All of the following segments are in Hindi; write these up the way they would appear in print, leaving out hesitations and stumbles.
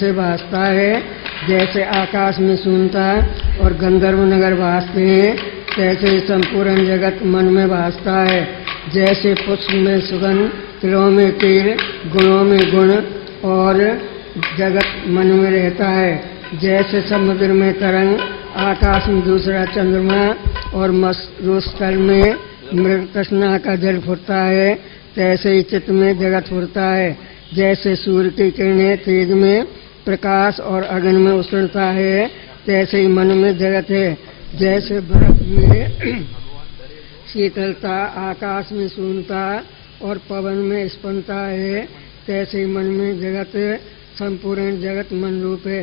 से भासता है, जैसे आकाश में शून्यता और गंधर्व नगर भासते हैं, तैसे ही संपूर्ण जगत मन में भासता है। जैसे पुष्प में सुगंध, तिलों में तेल, गुणों में गुण और जगत मन में रहता है। जैसे समुद्र में तरंग, आकाश में दूसरा चंद्रमा और मरुस्थल में मृग तृष्णा का जल फुरता है, तैसे ही चित्त में जगत फुरता है। जैसे सूर्य की किरणें तेज में प्रकाश और अग्नि में उष्णता है, तैसे ही मन में जगत है। जैसे बर्फ में शीतलता, आकाश में शून्यता और पवन में स्पंदता है, तैसे ही मन में जगत, संपूर्ण जगत मन रूप है।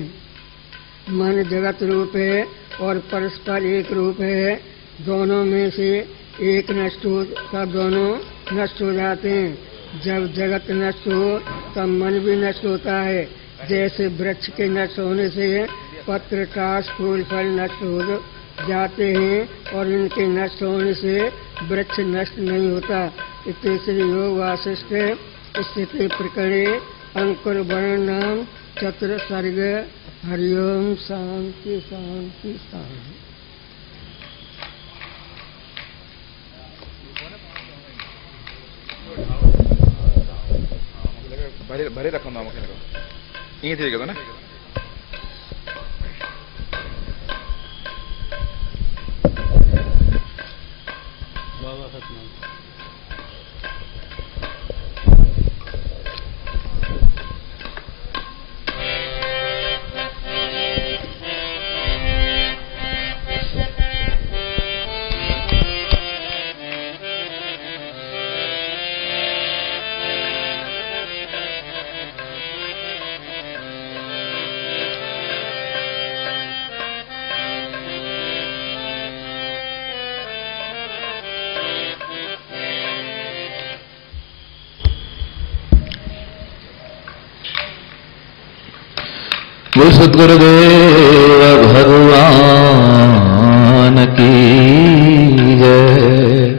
मन जगत रूप है और परस्पर एक रूप है। दोनों में से एक नष्ट हो तब दोनों नष्ट हो जाते हैं। जब जगत नष्ट हो तब मन भी नष्ट होता है। जैसे वृक्ष के नष्ट होने से पत्र, काश, फूल, फल नष्ट हो जाते हैं और इनके नष्ट होने से वृक्ष नष्ट नहीं होता। इतने श्री योग वासिष्ठ स्थिति प्रकरणे अंकुर वर्ण नाम चतुर सर्ग। हरिओम। शांति शांति शांति। भरे रखो ना, ये ठीक है ना। बोल सद्गुरुदेव भगवान की जय।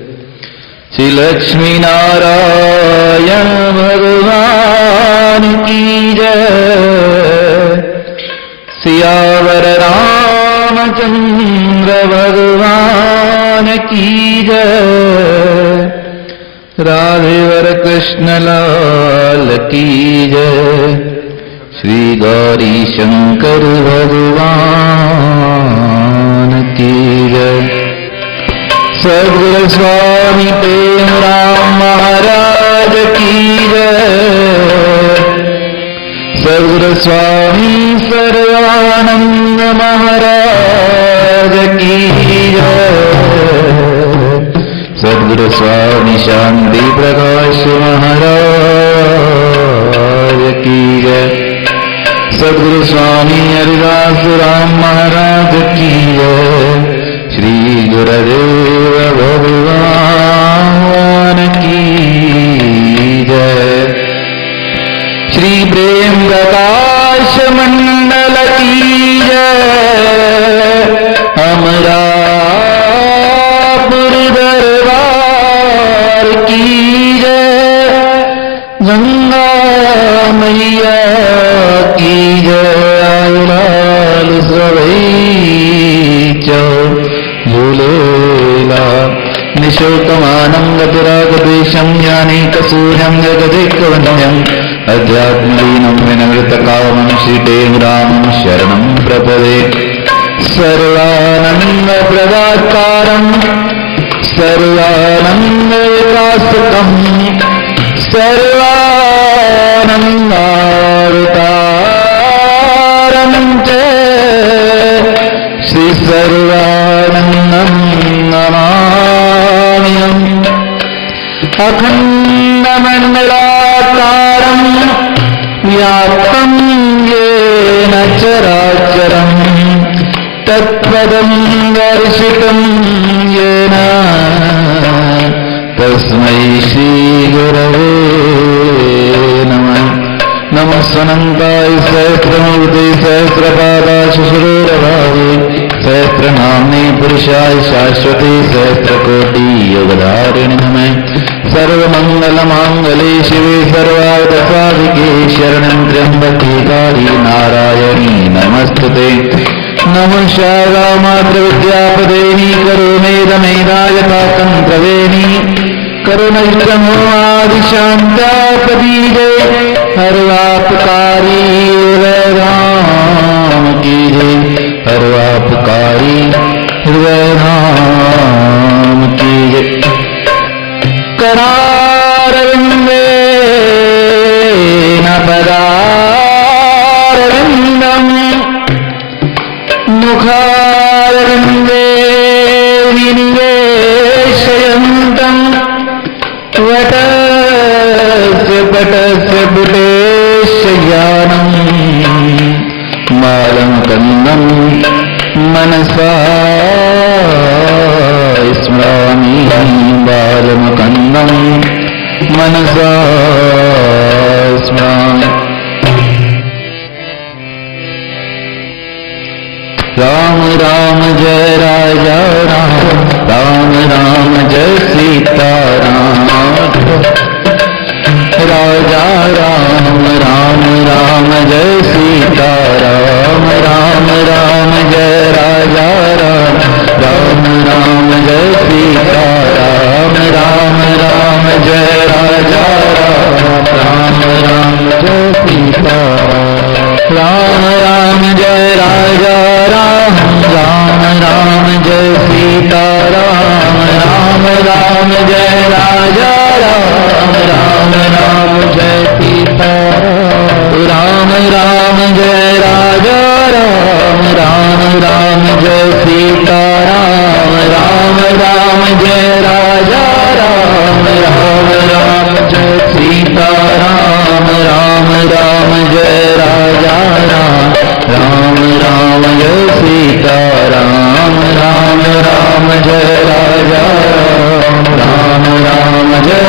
श्री लक्ष्मी नारायण भगवान की जय। सियावर रामचंद्र भगवान की जय। राधेवर कृष्ण लाल की जय। श्री गौरी शंकर भगवान की जय। सद्गुरु स्वामी प्रेमराम महाराज की जय। सद्गुरु स्वामी सर्वानंद महाराज की जय। सद्गुरु स्वामी शांति प्रकाश महाराज की जय। सद्गुरु स्वामी हरिदास राम महाराज की जय। श्री गुरुदेव भगवान की जय। श्री प्रेम प्रकाश मंडल की जय। अमरापुर दरबार की जय। गंगा मैया की जय। लाल सवई झूलेला निशोकमानं गतिरागद्वेषं ज्ञानैकसूर्यं जगदेकवन्द्यम् अध्यात्मलीनं विनवृतकामं श्रीप्रेमरामं शरणं प्रपदे। सर्वानन्दप्रदातारं सर्वानन्दविकासकं सर्वानन्दावतारं च श्री सर्वानन्दं नमाम्यहम्। अखण्डमण्डलाकारं व्याप्तं येन चराचरं तत्पदं दर्शितं येन तस्मै श्रीगुरवे नमः। नमः स्वनन्ताय सहस्रमूर्ते सहस्रपादाय शुश्रूरभावे सहस्रनाम्ने पुरुषाय शाश्वते सहस्रकोटि योगधारिणि नमः। सर्वमङ्गलमाङ्गले शिवे सर्वार्थसाधिके शरणं त्र्यम्बके गौरी नारायणी नमस्तुते। नमः शारदामातृविद्यापदेनि करुणेदमेधायताकं प्रवेणि करुणैष्टमो आदिशान्त्यापदीजे सर्वापकारी राम की जय। सर्वापकारी राम की जय। करारविन्दे न पदारविन्दम् मुखारविन्दे विनिवेशयन्तम् वटस्य पटस्य बुटेशयानम् मालं कन्दम् मनसा स्मरामि बालमकन्दम् मनसा स्मरामि। राम राम जय राजा राम राम राम जय सीताराम। राजा राम राम राम जय सीताराम। राम राम जय राजा राम राम राम जय सीताराम। राम राम जय राजा राम राम जय सीताराम। राम राम जय राजा राम राम राम जय सीताराम। राम राम जय राजा राम राम राम जय सीताराम। राम राम जय राजा राम राम राम जय सीताराम। राम राम जय राजा राम राम राम जय सीताराम। राम राम जय राजा राम राम राम जय सीताराम। राम राम जय राजा राम राम जय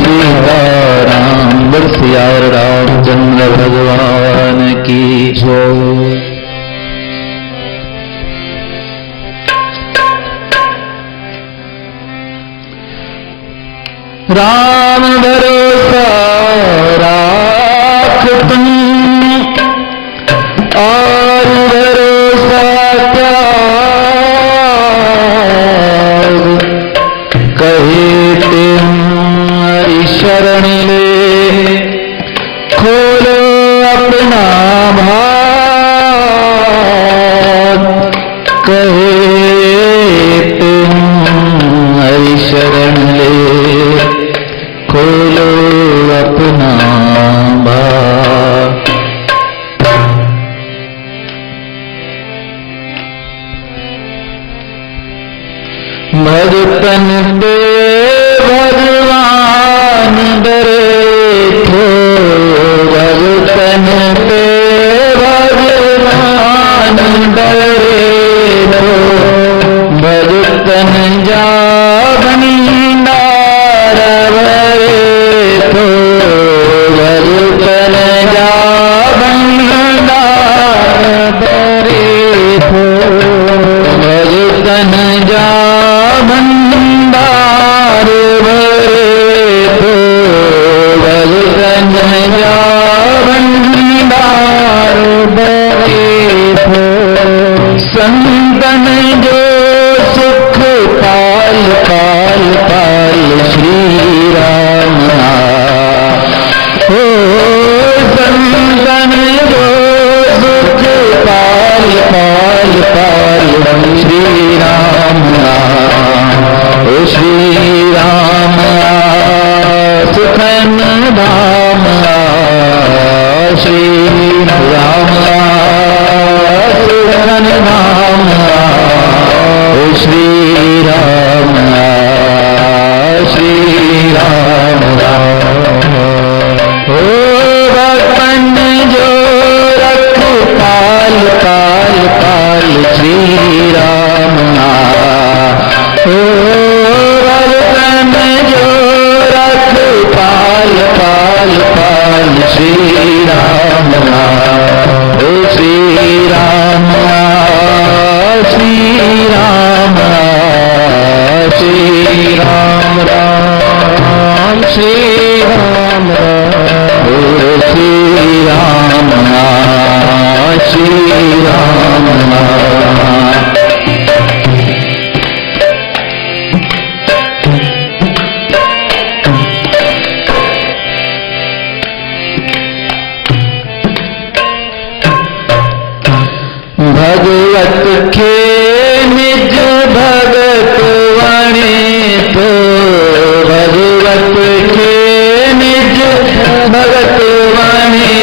सीताराम। बरसिया रामचंद्र भगवान की जय। राम भरोसा राख तुम और भरोसा त्याग। कहे तुम्हारी शरण ले खोलो अपना भाग। कहे तुम्हारी शरण ले खोलो अपना भाग। भगतन पे भगवान डरे थे। भगतन पे भगवान डरे थे। भगतन जा भंडार भरे थे। भगतन जा भंडार भरे थे। भगतन जा भंडार भरे थे। भगतन जा भंडार भरे थे। संतन जो सुख पाल पाल पाल श्री राम हो। संतन जो सुख पाल पाल पाल श्री राम ओ श्री राम सुखन धाम श्री राम सुखन धाम ओ श्री राम श्री राम भगवत के निज भगत वाणी तो भगवत के निज भगत वाणी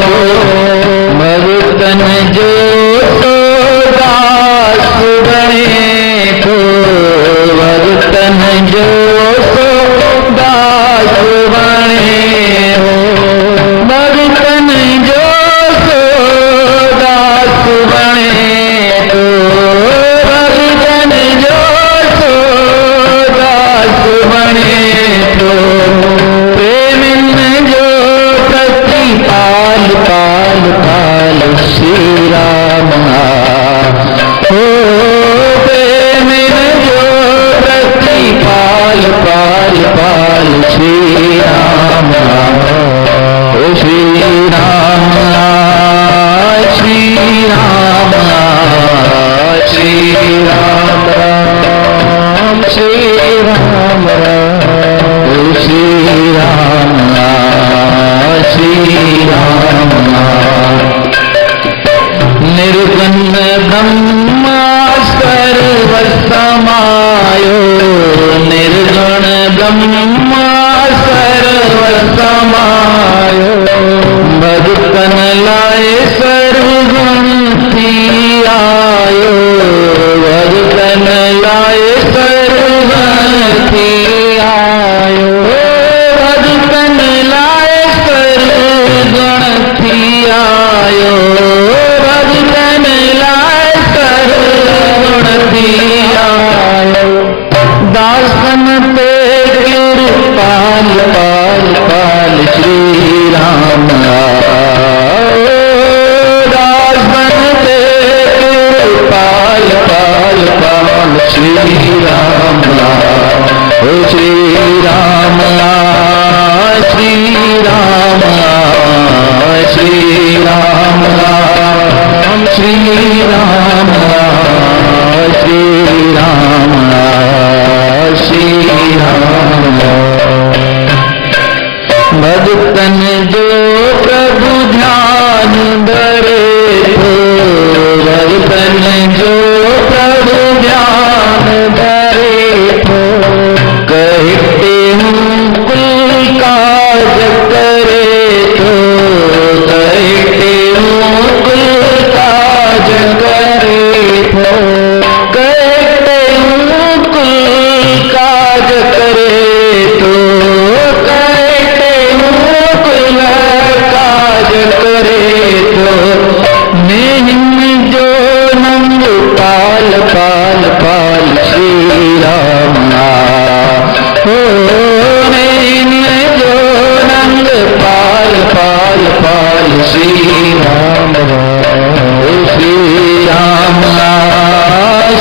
तो भगतन जो तो दास बने तो भगतन जो तो दास बने हो भगतन जो तो दास बने तो भगतन जो तो दास बने तो प्रेम जो प्रतिपाल पाल पाल श्री राम हो प्रेम जो प्रतिपाल पाल पाल श्री राम हो श्री राम श्री राम श्री राम राम श्री राम हो श्री राम श्री राम निर्गुण ब्रह्मा सर्वसमायो निर्गुण ब्रह्मा सर्वसमायो भगतन लाए सर्वगुण थी आयो भगतन लाए सर्वगुण थी आयो भगतन लाए सर्वगुण थी आयो भगतन लाए सर्वगुण थी आयो दासन पे कृपाल पाल पाल श्री राम दासन पे कृपाल पाल पाल श्री राम हो श्री राम श्री राम श्री राम श्री राम श्री राम श्री राम भगतन जो प्रभु ध्यान धरे तो भगतन जो प्रभु ध्यान धरे तो कहते हूँ कुल काज करे तो कहते हूँ कुल काज करे तो कहते हूँ कुल काज करे तो कहते हूँ कुल काज करे तो नेहिम जो नंग पाल पाल पाल श्री राम हो नेहिम जो नंग पाल पाल पाल श्री राम हो श्री राम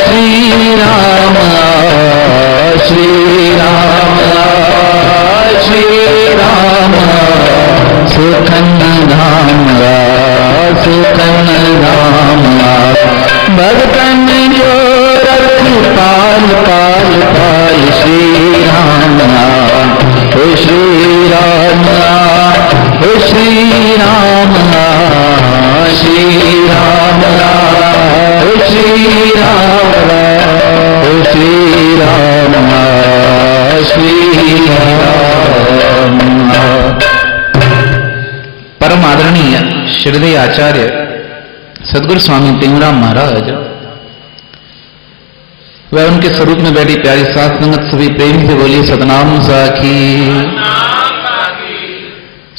श्री राम श्री राम श्री राम सुखन धाम सुखन धाम भगतन जो रख पाल पाल पाल श्री राम हो श्री राम हो श्री राम श्री राम हो श्री राम हो श्री राम श्री राम परम आदरणीय श्रीदय आचार्य सदगुरु स्वामी टेंगराम महाराज वह उनके स्वरूप में बैठी प्यारी साथ संगत सभी प्रेम से बोलिए सतनाम साखी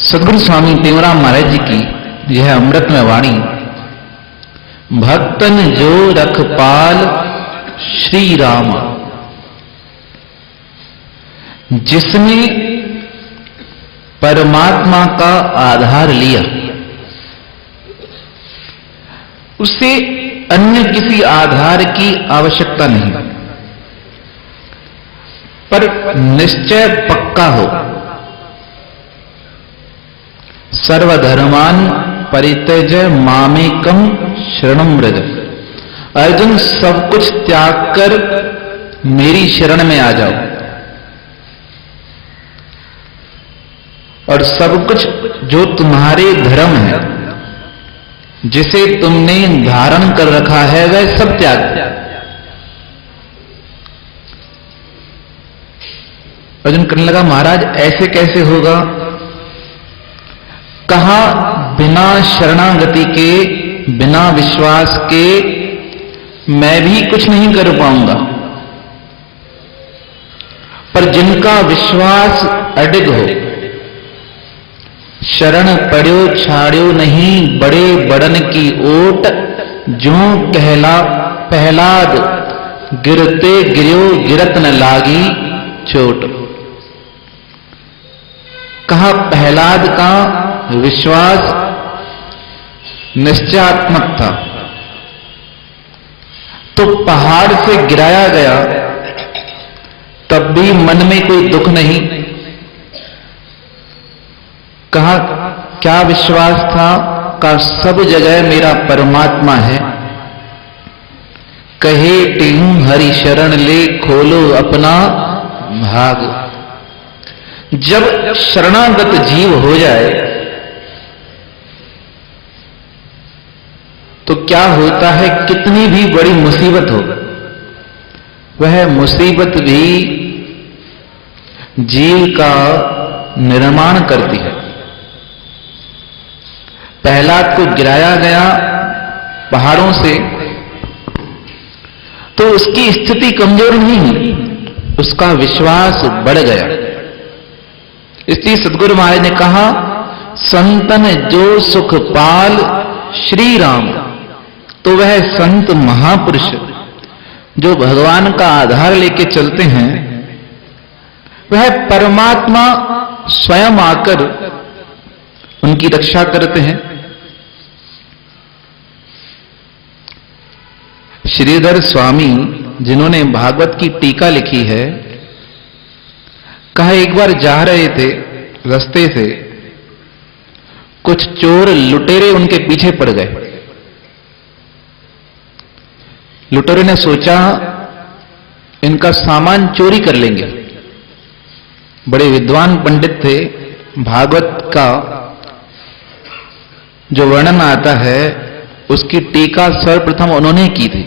सदगुरु स्वामी टेंगराम महाराज जी की यह अमृतमय वाणी भक्तन जो रखपाल श्री राम जिसने परमात्मा का आधार लिया उसे अन्य किसी आधार की आवश्यकता नहीं पर निश्चय पक्का हो सर्वधर्मान परित्यज मामेकम शरणम व्रज अर्जुन सब कुछ त्याग कर मेरी शरण में आ जाओ और सब कुछ जो तुम्हारे धर्म है जिसे तुमने धारण कर रखा है वह सब त्याग। अर्जुन कहने लगा महाराज ऐसे कैसे होगा? कहा बिना शरणागति के, बिना विश्वास के मैं भी कुछ नहीं कर पाऊंगा, पर जिनका विश्वास अडिग हो, शरण पड़्यो छाड़्यो नहीं बड़े बड़न की ओट, जो कहला पहलाद गिरते गिर्यो गिरत न लागी चोट। कहा पहलाद का विश्वास निश्चयात्मक था, तो पहाड़ से गिराया गया तब भी मन में कोई दुख नहीं। कहा क्या विश्वास था? का सब जगह मेरा परमात्मा है। कहे टेहूं हरि शरण ले खोलो अपना भाग। जब शरणागत जीव हो जाए तो क्या होता है, कितनी भी बड़ी मुसीबत हो वह मुसीबत भी जीव का निर्माण करती है। प्रहलाद को गिराया गया पहाड़ों से तो उसकी स्थिति कमजोर नहीं हुई, उसका विश्वास बढ़ गया। इसलिए सदगुरु महाराज ने कहा संतन जो सुख पाल श्री राम, तो वह संत महापुरुष जो भगवान का आधार लेके चलते हैं वह परमात्मा स्वयं आकर उनकी रक्षा करते हैं। श्रीधर स्वामी जिन्होंने भागवत की टीका लिखी है, कहा एक बार जा रहे थे रास्ते से, कुछ चोर लुटेरे उनके पीछे पड़ गए। लुटेरे ने सोचा इनका सामान चोरी कर लेंगे। बड़े विद्वान पंडित थे, भागवत का जो वर्णन आता है उसकी टीका सर्वप्रथम उन्होंने की थी।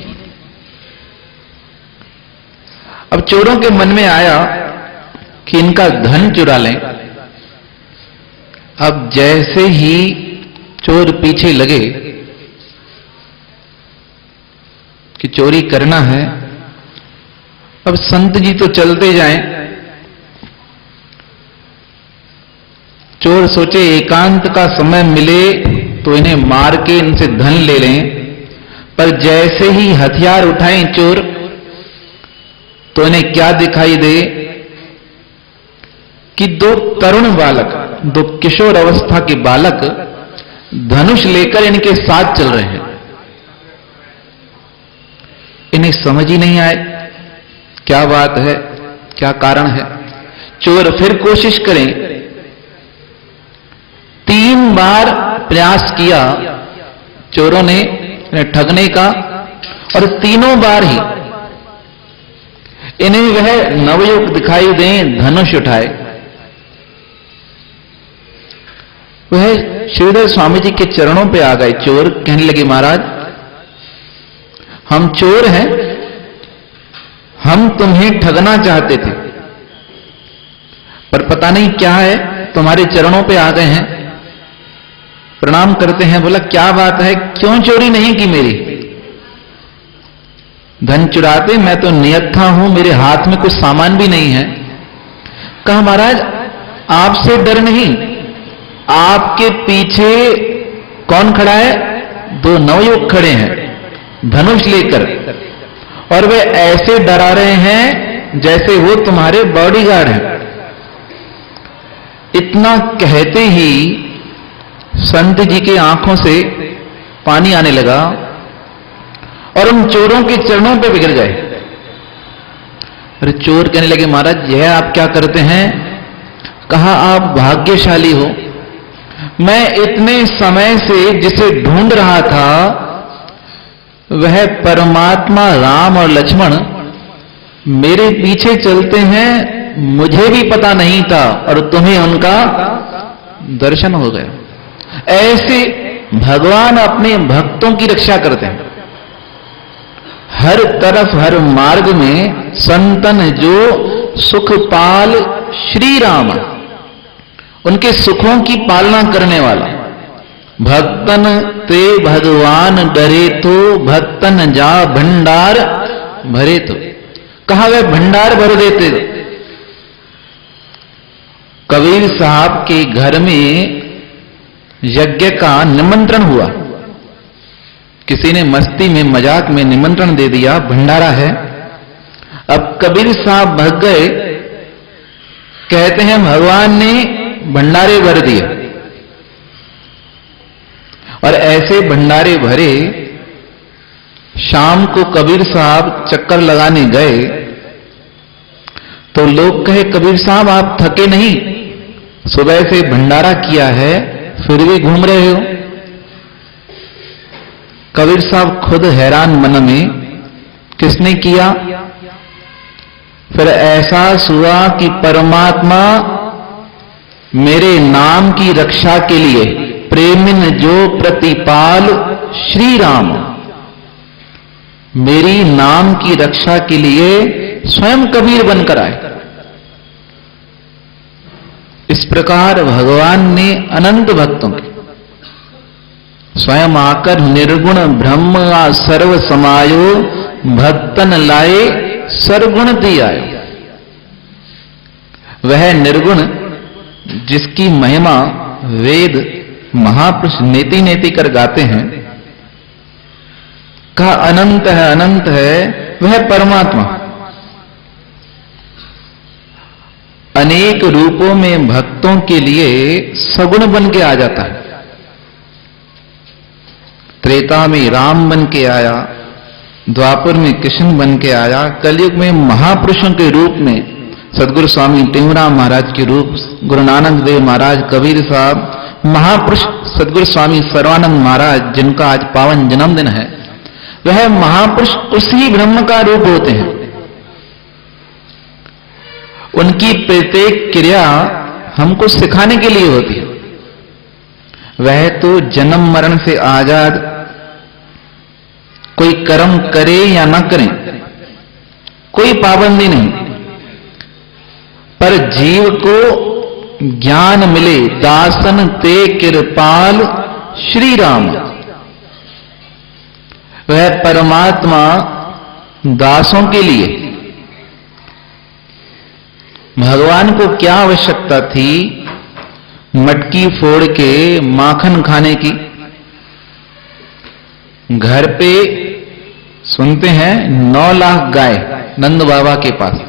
अब चोरों के मन में आया कि इनका धन चुरा लें। अब जैसे ही चोर पीछे लगे कि चोरी करना है, अब संत जी तो चलते जाएं, चोर सोचे एकांत का समय मिले तो इन्हें मार के इनसे धन ले लें। पर जैसे ही हथियार उठाएं चोर, तो इन्हें क्या दिखाई दे कि दो तरुण बालक, दो किशोर अवस्था के बालक धनुष लेकर इनके साथ चल रहे हैं। इन्हें समझ ही नहीं आए क्या बात है, क्या कारण है। चोर फिर कोशिश करें, 3 बार प्रयास किया चोरों ने ठगने का, और तीनों बार ही इन्हें वह नवयुवक दिखाई दें धनुष उठाए। वह श्रीधर स्वामी जी के चरणों पे आ गए चोर, कहने लगे महाराज हम चोर हैं, हम तुम्हें ठगना चाहते थे, पर पता नहीं क्या है तुम्हारे चरणों पे आ गए हैं। प्रणाम करते हैं। बोला क्या बात है, क्यों चोरी नहीं की मेरी? धन चुराते मैं तो नियत्था हूं, मेरे हाथ में कुछ सामान भी नहीं है। कहा महाराज आपसे डर नहीं, आपके पीछे कौन खड़ा है? 2 नवयुवक खड़े हैं धनुष लेकर, और वे ऐसे डरा रहे हैं जैसे वो तुम्हारे बॉडीगार्ड हैं। इतना कहते ही संत जी के आंखों से पानी आने लगा और उन चोरों के चरणों पे बिगड़ गए। अरे चोर कहने लगे महाराज यह आप क्या करते हैं? कहा आप भाग्यशाली हो, मैं इतने समय से जिसे ढूंढ रहा था वह परमात्मा राम और लक्ष्मण मेरे पीछे चलते हैं, मुझे भी पता नहीं था और तुम्हें उनका दर्शन हो गया। ऐसे भगवान अपने भक्तों की रक्षा करते हैं। हर तरफ हर मार्ग में संतन जो सुखपाल श्री राम, उनके सुखों की पालना करने वाला। भक्तन ते भगवान डरे तो भक्तन जा भंडार भरे तो, कहा वह भंडार भर देते। कबीर साहब के घर में यज्ञ का निमंत्रण हुआ, किसी ने मस्ती में मजाक में निमंत्रण दे दिया, भंडारा है। अब कबीर साहब भाग गए, कहते हैं भगवान ने भंडारे भर दिए। और ऐसे भंडारे भरे, शाम को कबीर साहब चक्कर लगाने गए तो लोग कहे कबीर साहब आप थके नहीं, सुबह से भंडारा किया है फिर भी घूम रहे हो। कबीर साहब खुद हैरान मन में, किसने किया? फिर एहसास हुआ कि परमात्मा मेरे नाम की रक्षा के लिए प्रेमिन जो प्रतिपाल श्री राम, मेरी नाम की रक्षा के लिए स्वयं कबीर बनकर आए। इस प्रकार भगवान ने अनंत भक्तों के स्वयं आकर निर्गुण ब्रह्म सर्व समायो, भक्तन लाए सर्वगुण दियायो। वह निर्गुण जिसकी महिमा वेद महापुरुष नेति नेति कर गाते हैं, कहा अनंत है वह परमात्मा अनेक रूपों में भक्तों के लिए सगुण बन के आ जाता है। त्रेता में राम बन के आया, द्वापर में कृष्ण बन के आया, कलयुग में महापुरुषों के रूप में सदगुरु स्वामी टेमराम महाराज के रूप, गुरु नानक देव महाराज, कबीर साहब, महापुरुष सदगुरु स्वामी सर्वानंद महाराज जिनका आज पावन जन्मदिन है, वह महापुरुष उसी ब्रह्म का रूप होते हैं। उनकी प्रत्येक क्रिया हमको सिखाने के लिए होती है। वह तो जन्म मरण से आजाद, कोई कर्म करे या ना करे कोई पाबंदी नहीं, पर जीव को ज्ञान मिले, दासन ते कृपाल श्री राम। वह परमात्मा दासों के लिए, भगवान को क्या आवश्यकता थी मटकी फोड़ के माखन खाने की? घर पे सुनते हैं 9 लाख गाय नंद बाबा के पास।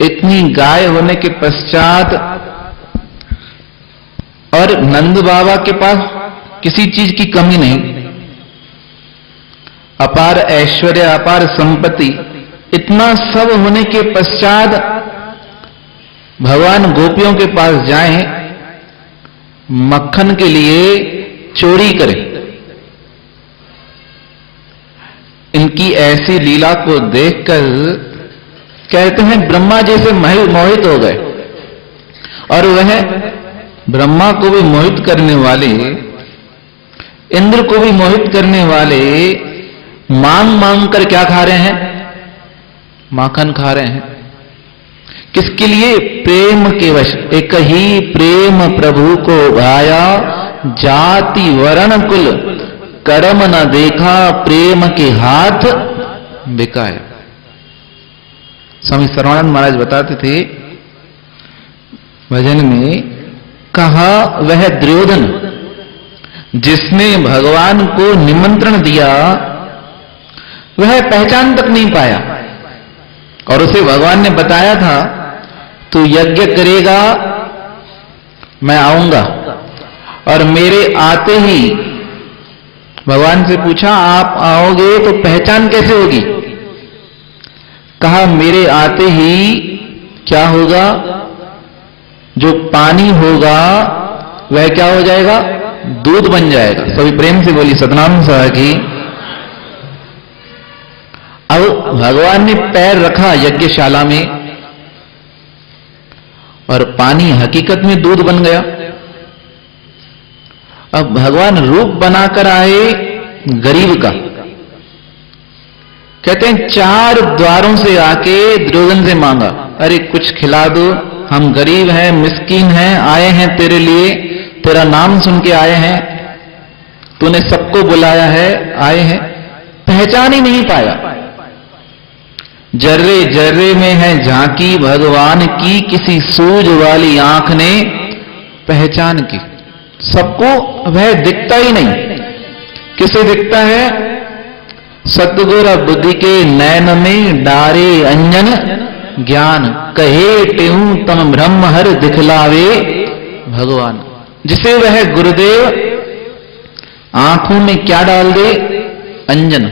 इतनी गाय होने के पश्चात और नंद बाबा के पास किसी चीज की कमी नहीं, अपार ऐश्वर्य, अपार संपत्ति, इतना सब होने के पश्चात भगवान गोपियों के पास जाएं, मक्खन के लिए चोरी करें। इनकी ऐसी लीला को देखकर कहते हैं ब्रह्मा जी से मोहित हो गए। और वह ब्रह्मा को भी मोहित करने वाले, इंद्र को भी मोहित करने वाले मांग मांग कर क्या खा रहे हैं? माखन खा रहे हैं। किसके लिए? प्रेम के वश। एक ही प्रेम प्रभु को भाया, जाति वर्ण कुल कर्म न देखा, प्रेम के हाथ बिकाया। स्वामी सर्वानंद महाराज बताते थे भजन में, कहा वह दुर्योधन जिसने भगवान को निमंत्रण दिया वह पहचान तक नहीं पाया, और उसे भगवान ने बताया था तू यज्ञ करेगा मैं आऊंगा। और मेरे आते ही भगवान से पूछा आप आओगे तो पहचान कैसे होगी? कहा मेरे आते ही क्या होगा, जो पानी होगा वह क्या हो जाएगा? दूध बन जाएगा। सभी प्रेम से बोली सतनाम साहब की। अब भगवान ने पैर रखा यज्ञशाला में और पानी हकीकत में दूध बन गया। अब भगवान रूप बनाकर आए गरीब का। कहते हैं 4 द्वारों से आके दुर्योधन से मांगा, अरे कुछ खिला दो, हम गरीब हैं, मिस्कीन हैं, आए हैं तेरे लिए, तेरा नाम सुन के आए हैं, तूने सबको बुलाया है, आए हैं। पहचान ही नहीं पाया। जर्रे जर्रे में है झांकी भगवान की, किसी सूझ वाली आंख ने पहचान की। सबको वह दिखता ही नहीं। किसे दिखता है? सतगुर बुद्धि के नयन में डारे अंजन ज्ञान, कहे तेहू तम ब्रह्म हर दिखलावे भगवान। जिसे वह गुरुदेव आंखों में क्या डाल दे? अंजन।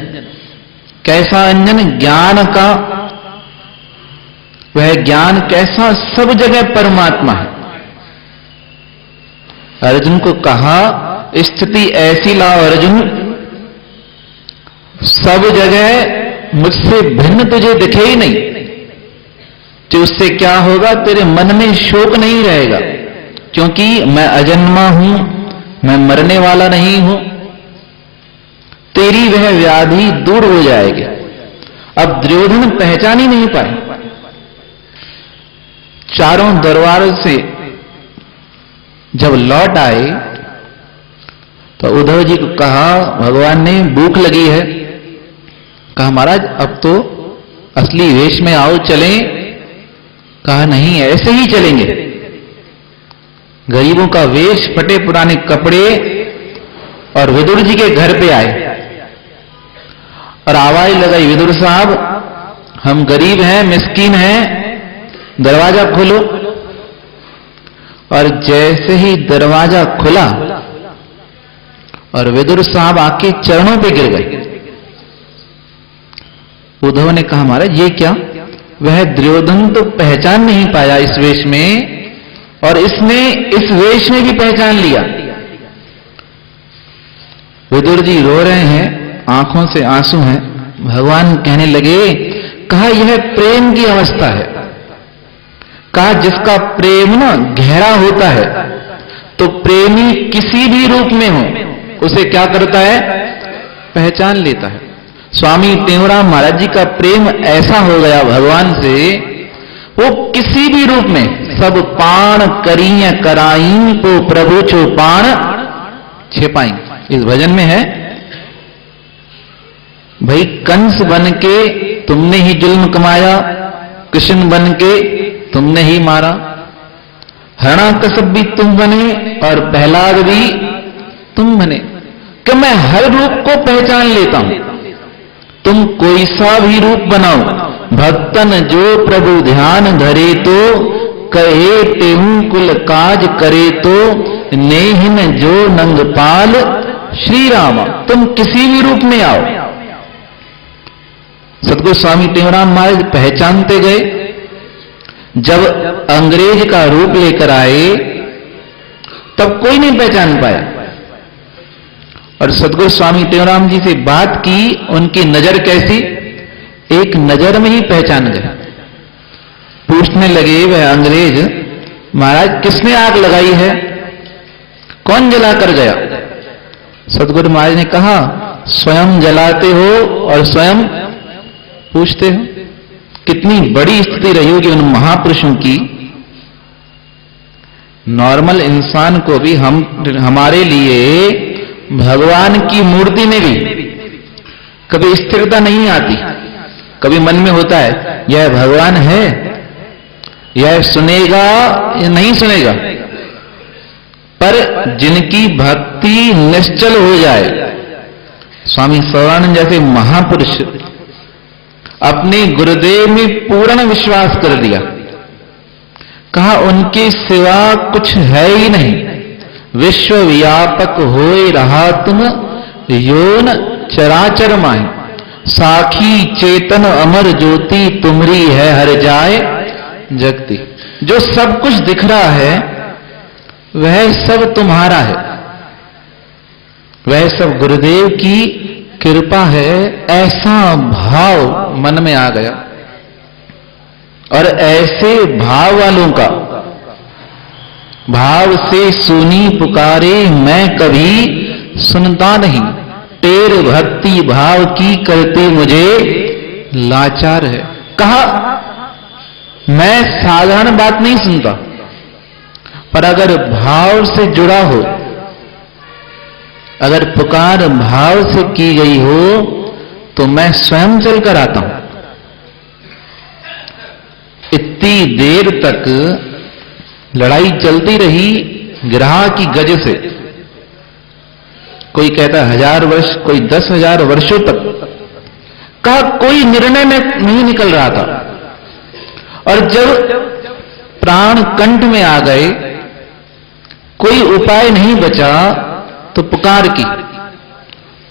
कैसा अंजन? ज्ञान का। वह ज्ञान कैसा? सब जगह परमात्मा है। अर्जुन को कहा, स्थिति ऐसी लाओ अर्जुन, सब जगह मुझसे भिन्न तुझे दिखे ही नहीं, तो उससे क्या होगा? तेरे मन में शोक नहीं रहेगा, क्योंकि मैं अजन्मा हूं, मैं मरने वाला नहीं हूं। तेरी वह व्याधि दूर हो जाएगी। अब दुर्योधन पहचान ही नहीं पाए। चारों दरबारों से जब लौट आए तो उद्धव जी को कहा, भगवान ने भूख लगी है। कहा महाराज अब तो असली वेश में आओ, चलें। कहा नहीं, ऐसे ही चलेंगे। गरीबों का वेश, फटे पुराने कपड़े, और विदुर जी के घर पे आए और आवाज लगाई, विदुर साहब हम गरीब हैं, मिस्कीन हैं, दरवाजा खोलो। और जैसे ही दरवाजा खुला और विदुर साहब आके चरणों पे गिर गए। उद्धव ने कहा महाराज ये क्या? वह दुर्योधन तो पहचान नहीं पाया इस वेश में, और इसने इस वेश में भी पहचान लिया। विदुर जी रो रहे हैं, आंखों से आंसू हैं। भगवान कहने लगे, कहा यह प्रेम की अवस्था है। कहा जिसका प्रेम ना गहरा होता है, तो प्रेमी किसी भी रूप में हो उसे क्या करता है? पहचान लेता है। स्वामी टेऊराम महाराज जी का प्रेम ऐसा हो गया भगवान से, वो किसी भी रूप में, सब पाण करिय कराई तो प्रभु छो पाण छिपाई। इस भजन में है, भाई कंस बन के तुमने ही जुल्म कमाया, कृष्ण बन के तुमने ही मारा, हरणाकश्यप भी तुम बने और प्रहलाद भी तुम बने। कि मैं हर रूप को पहचान लेता हूं, तुम कोई सा भी रूप बनाओ, भक्तन जो प्रभु ध्यान धरे तो, कहे तेहू कुल काज करे तो, नेहिन जो नंगपाल श्री राम। तुम किसी भी रूप में आओ। सतगुरु स्वामी टेऊराम महाराज पहचानते गए। जब अंग्रेज का रूप लेकर आए तब कोई नहीं पहचान पाया, और सतगुरु स्वामी टेऊराम जी से बात की, उनकी नजर कैसी? एक नजर में ही पहचान गए। पूछने लगे वह अंग्रेज, महाराज किसने आग लगाई है, कौन जला कर गया? सतगुरु महाराज ने कहा, स्वयं जलाते हो और स्वयं पूछते हो। कितनी बड़ी स्थिति रही होगी उन महापुरुषों की। नॉर्मल इंसान को भी हमारे लिए भगवान की मूर्ति में भी कभी स्थिरता नहीं आती। कभी मन में होता है यह भगवान है, यह सुनेगा या नहीं सुनेगा। पर जिनकी भक्ति निश्चल हो जाए, स्वामी सर्वानंद जैसे महापुरुष अपने गुरुदेव में पूर्ण विश्वास कर दिया। कहा उनके सिवा कुछ है ही नहीं, विश्व व्यापक होए रहा तुम, योन चराचर माही, साखी चेतन अमर ज्योति तुमरी है हर जाए जगती। जो सब कुछ दिख रहा है वह सब तुम्हारा है, वह सब गुरुदेव की कृपा है। ऐसा भाव मन में आ गया, और ऐसे भाव वालों का भाव से सुनी पुकारे मैं कभी सुनता नहीं, टेर भक्ति भाव की करते मुझे लाचार है। कहा मैं साधारण बात नहीं सुनता, पर अगर भाव से जुड़ा हो, अगर पुकार भाव से की गई हो तो मैं स्वयं चलकर आता हूं। इतनी देर तक लड़ाई चलती रही गिरहा की गज से। कोई कहता है 1000 वर्ष, कोई 10,000 वर्षों तक। कहा कोई निर्णय में नहीं निकल रहा था, और जब प्राण कंठ में आ गए, कोई उपाय नहीं बचा, तो पुकार की,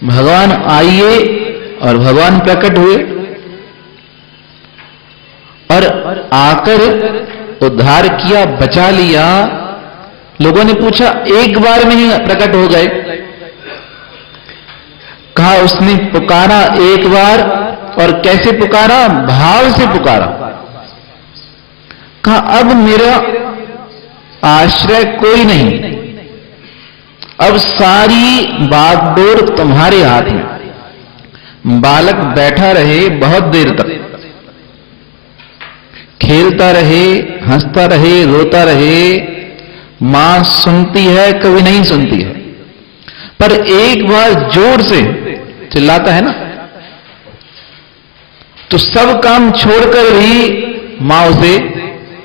भगवान आइए, और भगवान प्रकट हुए और आकर उद्धार किया, बचा लिया। लोगों ने पूछा एक बार में ही प्रकट हो गए? कहा उसने पुकारा एक बार, और कैसे पुकारा? भाव से पुकारा। कहा अब मेरा आश्रय कोई नहीं, अब सारी बागडोर तुम्हारे हाथ में। बालक बैठा रहे बहुत देर तक, खेलता रहे, हंसता रहे, रोता रहे, मां सुनती है, कभी नहीं सुनती है, पर एक बार जोर से चिल्लाता है ना, तो सब काम छोड़कर भी मां उसे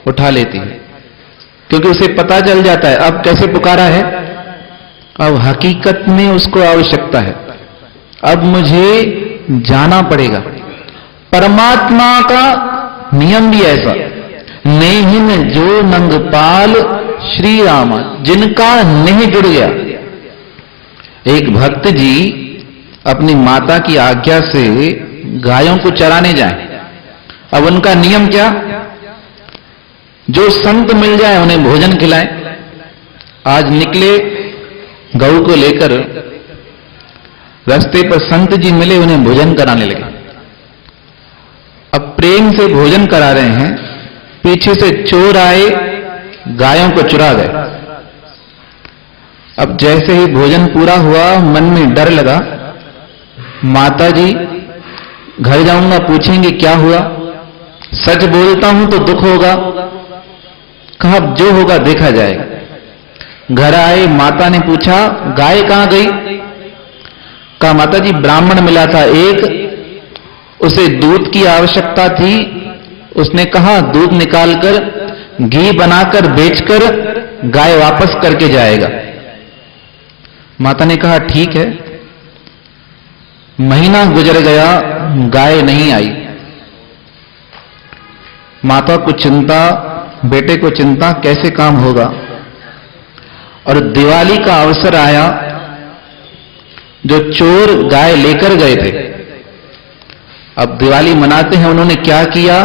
उठा लेती है, क्योंकि उसे पता चल जाता है अब कैसे पुकारा है, अब हकीकत में उसको आवश्यकता है, अब मुझे जाना पड़ेगा। परमात्मा का नियम भी ऐसा, नेहिन जो नंगपाल श्री राम, जिनका नेह जुड़ गया। एक भक्त जी अपनी माता की आज्ञा से गायों को चराने जाएं। अब उनका नियम क्या? जो संत मिल जाए उन्हें भोजन खिलाएं। आज निकले गऊ को लेकर, रास्ते पर संत जी मिले, उन्हें भोजन कराने लगे। अब प्रेम से भोजन करा रहे हैं, पीछे से चोर आए, गायों को चुरा गए। अब जैसे ही भोजन पूरा हुआ, मन में डर लगा, माता जी घर जाऊंगा, पूछेंगे क्या हुआ, सच बोलता हूं तो दुख होगा। कहा जो होगा देखा जाएगा। घर आए, माता ने पूछा गाय कहां गई? कहा माता जी ब्राह्मण मिला था एक, उसे दूध की आवश्यकता थी, उसने कहा दूध निकालकर घी बनाकर बेचकर गाय वापस करके जाएगा। माता ने कहा ठीक है। महीना गुजर गया, गाय नहीं आई। माता को चिंता, बेटे को चिंता, कैसे काम होगा। और दिवाली का अवसर आया, जो चोर गाय लेकर गए थे, अब दिवाली मनाते हैं, उन्होंने क्या किया,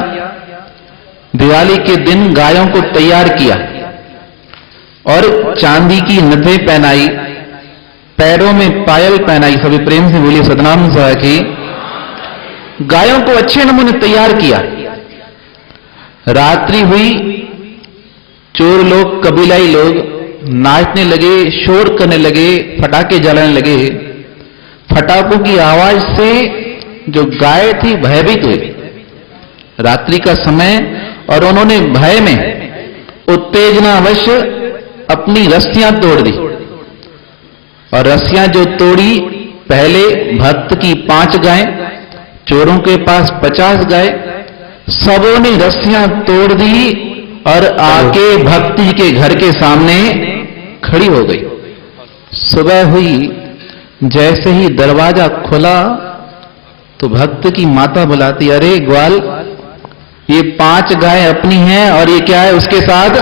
दिवाली के दिन गायों को तैयार किया और चांदी की नथें पहनाई, पैरों में पायल पहनाई। सभी प्रेम से बोलिए सतनाम की। गायों को अच्छे नमूने तैयार किया। रात्रि हुई, चोर लोग, कबीलाई लोग नाचने लगे, शोर करने लगे, फटाके जलाने लगे। फटाकों की आवाज से जो गाय थी भयभीत हुई, रात्रि का समय, और उन्होंने भय में उत्तेजनावश अपनी रस्सियां तोड़ दी। और रस्सियां जो तोड़ी, पहले भक्त की 5 गाय, चोरों के पास 50 गाय, सबों ने रस्सियां तोड़ दी और आके भक्त जी के घर के सामने खड़ी हो गई। सुबह हुई, जैसे ही दरवाजा खुला तो भक्त की माता बुलाती, अरे ग्वाल, ये 5 गाय अपनी हैं और ये क्या है, उसके साथ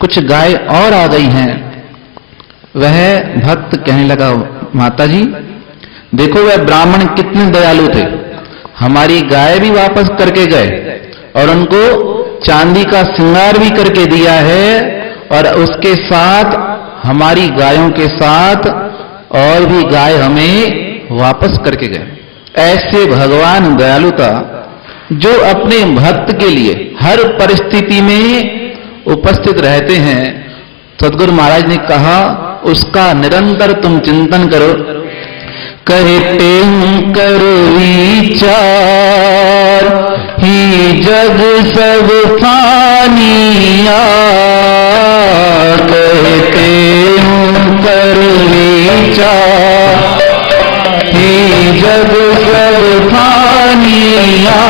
कुछ गाय और आ गई हैं। वह भक्त कहने लगा, माता जी देखो वह ब्राह्मण कितने दयालु थे, हमारी गाय भी वापस करके गए और उनको चांदी का श्रृंगार भी करके दिया है, और उसके साथ हमारी गायों के साथ और भी गाय हमें वापस करके गए। ऐसे भगवान दयालुता, जो अपने भक्त के लिए हर परिस्थिति में उपस्थित रहते हैं, सदगुरु महाराज ने कहा उसका निरंतर तुम चिंतन करो। कहे प्रेम करो विचार ही जग सब फानिया। कहे प्रेम करो विचार ही जग सब फानिया।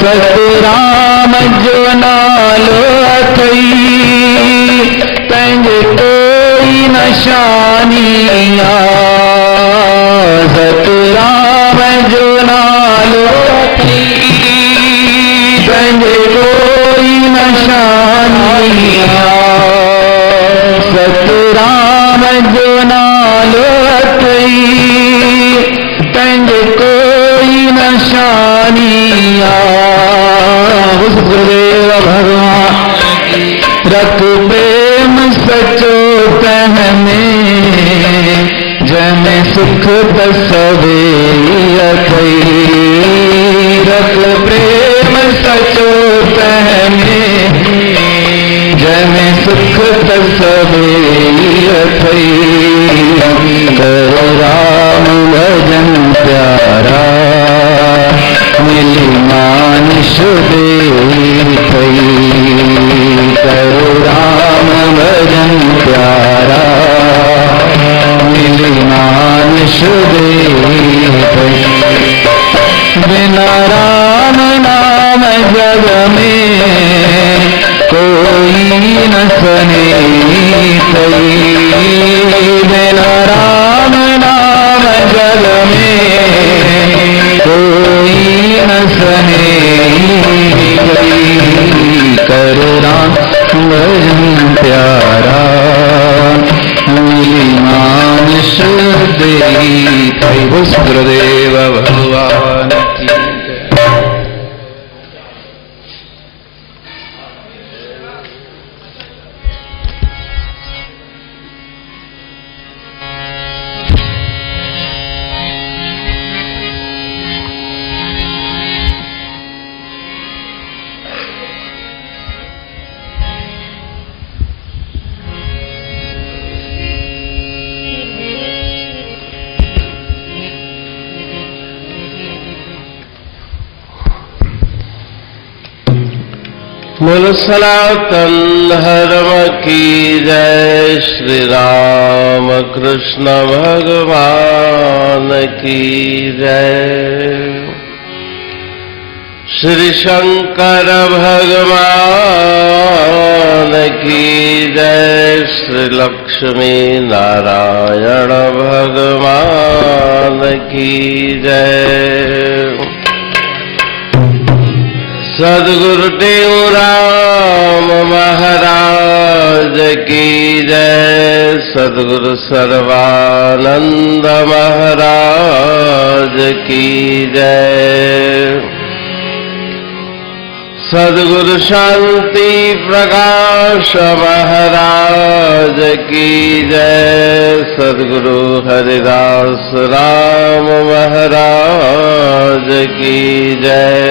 सतराम जो नालो अथई तंग कोई नशानिया। सतराम जो नालो अथई तंग कोई नशानिया। सतराम जो नालो अथई तंग कोई नशानिया। उस गुरुदेव भगवान रख प्रेम सचो तह में जन सुख बसवे अथई। रख प्रेम सचो तह में जन सुख बसवे अथई। करो राम भजन प्यारा मिली मानुष देव थई। करो राम भजन प्यारा मिली मानुष देव थई। बिना राम नाम जग में कोई न सने थई। बिना राम नाम जग में कोई न सने थई। करो राम भजन प्यारा मिली मानुष देई थई। उस गुरुदेव भगवान की जय। बोलो सनातन धर्म की जय। श्री राम कृष्ण भगवान की जय। श्री शंकर भगवान की जय। श्री लक्ष्मी नारायण भगवान की जय। सद्गुरु टेऊराम महाराज की जय। सद्गुरु सर्वानंद महाराज की जय। सद्गुरु शांति प्रकाश महाराज की जय। सद्गुरु हरिदास राम महाराज की जय।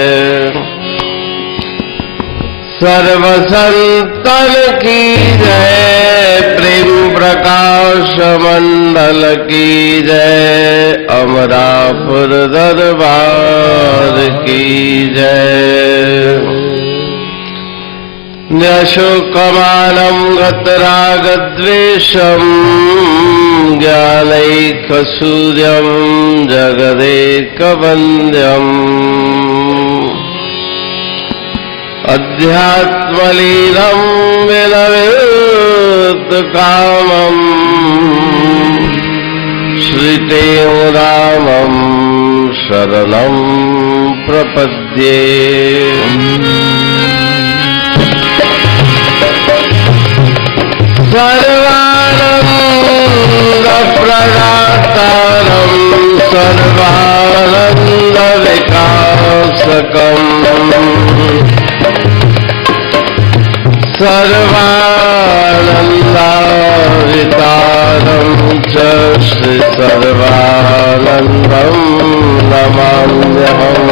सर्व संतन की जय। प्रेम प्रकाश मंडल की जय। अमरापुर दरबार की जय। न्यशोकमानं गतरागद्वेषं ज्ञानैकसूर्यं जगदेकवन्द्यम् अध्यात्मलीनं विलवेत्कामम् श्रीटेऊरामं शरणं प्रपद्ये। सर्वानन्दप्रदातारं सर्वानन्दविकासकम् सर्वानन्दावितारं च श्री सर्वानन्दं नमाम्यहम्।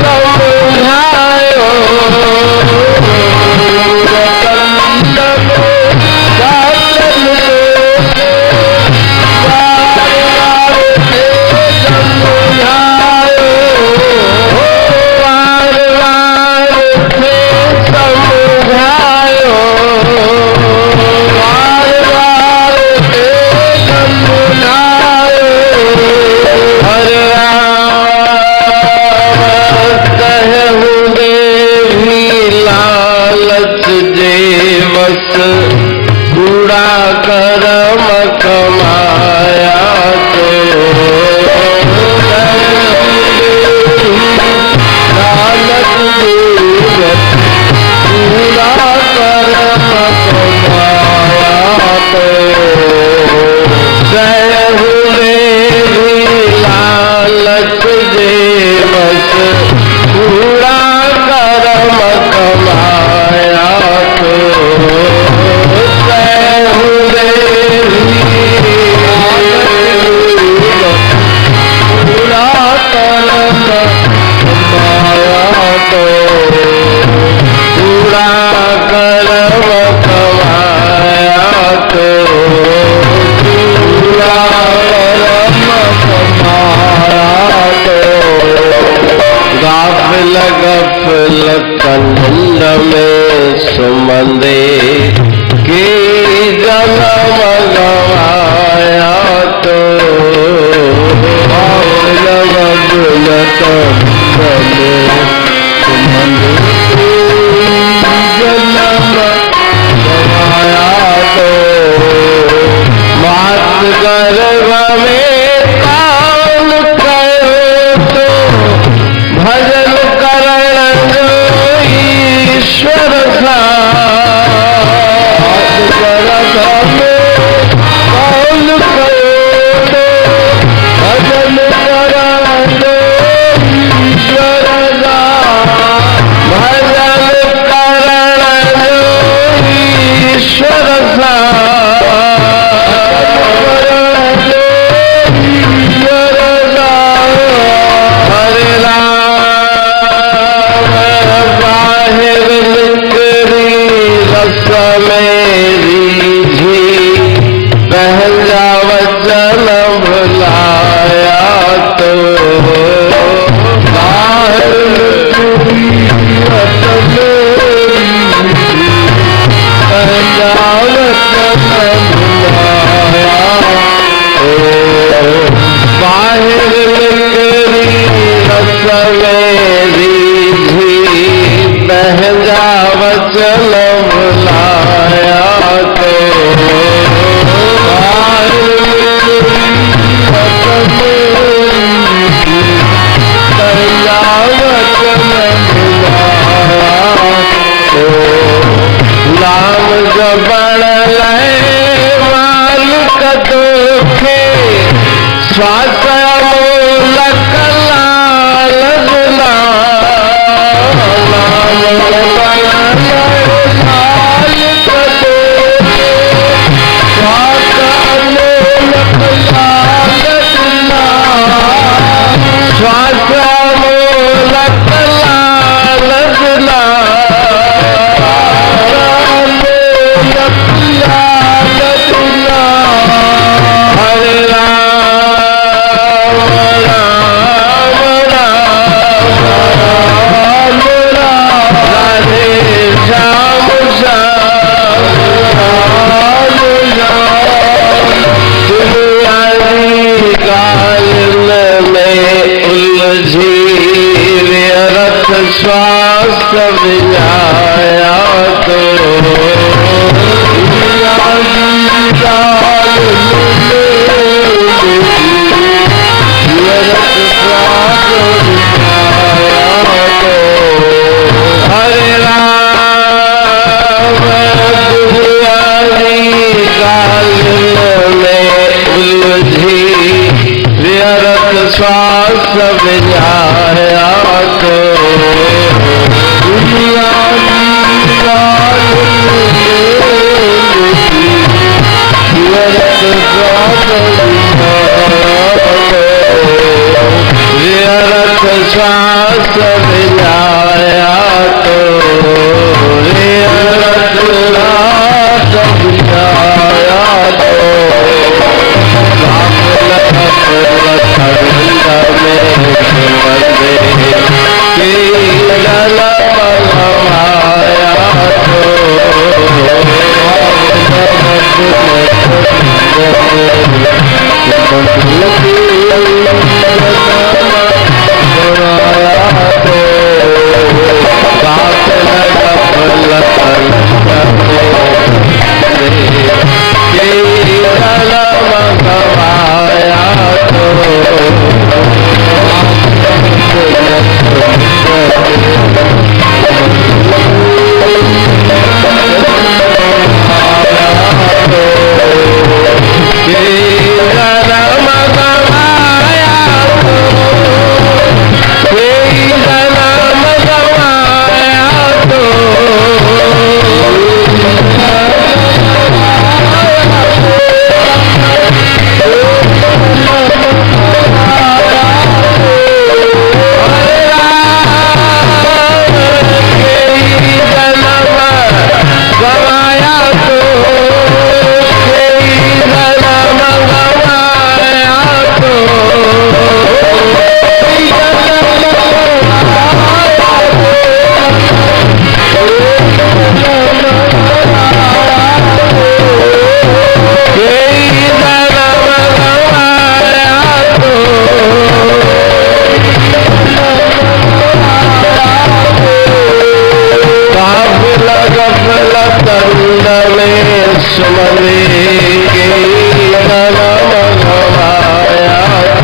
लखनंद में सुमंदे के जन्म गवाया तो लगुलत सुमंदे जन्म गवाया तो मात गर्भ में कान कयो तो भजन करण जो ईश्वर था गर्भ में कान कयो तो भजन करण जो ईश्वर था भजन करण जो ईश्वर था तो सुमरे के राम गवाया तो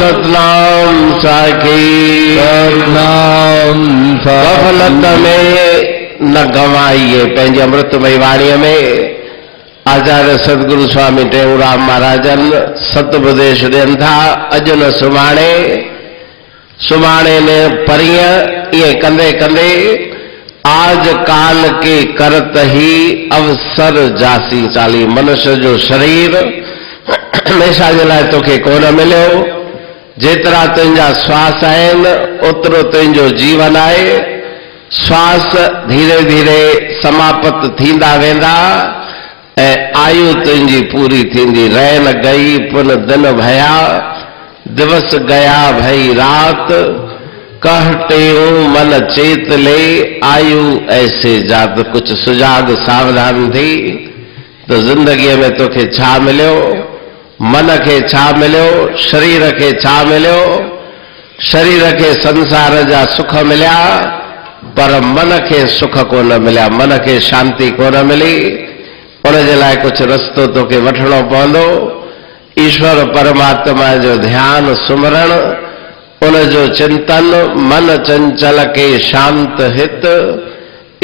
सतनाम साखी नाम सफलत में न गवाइए। पंहिंजी अमृतमयी वाणीअ में आचार्य सतगुरु स्वामी टेऊंराम महाराजन सतुपदेश ॾियनि था। अॼु न सुभाणे, सुभाणे ने परीहं, ये कंदे कंदे आज काल के करत ही अवसर जासी चाली। मनुष्य जो शरीर हमेशा जे लाइ तोखे कोन मिलियो। जेतिरा तुंहिंजा श्वास आहिनि ओतिरो तुंहिंजो जीवन आहे। श्वास धीरे धीरे समाप्त थींदा वेंदा ऐं आयु तुंहिंजी पूरी थींदी। रैन गई पुन दिन भया, दिवस गया भई रात, कह टेऊं मन चेत ले, आयु ऐसे जात। कुछ सुजाग सावधान थी तो जिंदगीअ में तोखे छा मिलियो, मन के छा मिलियो, शरीर के छा मिलियो। शरीर के संसार जा सुख मिलिया पर मन के सुख कोन मिलिया, मन के शांति कोन मिली। उनजे लाइ कुछ रस्तो तोखे वठणो पवंदो। ईश्वर परमात्मा जो ध्यान सुमरण, उनजो चिंतन। मन चंचल के शांत हित,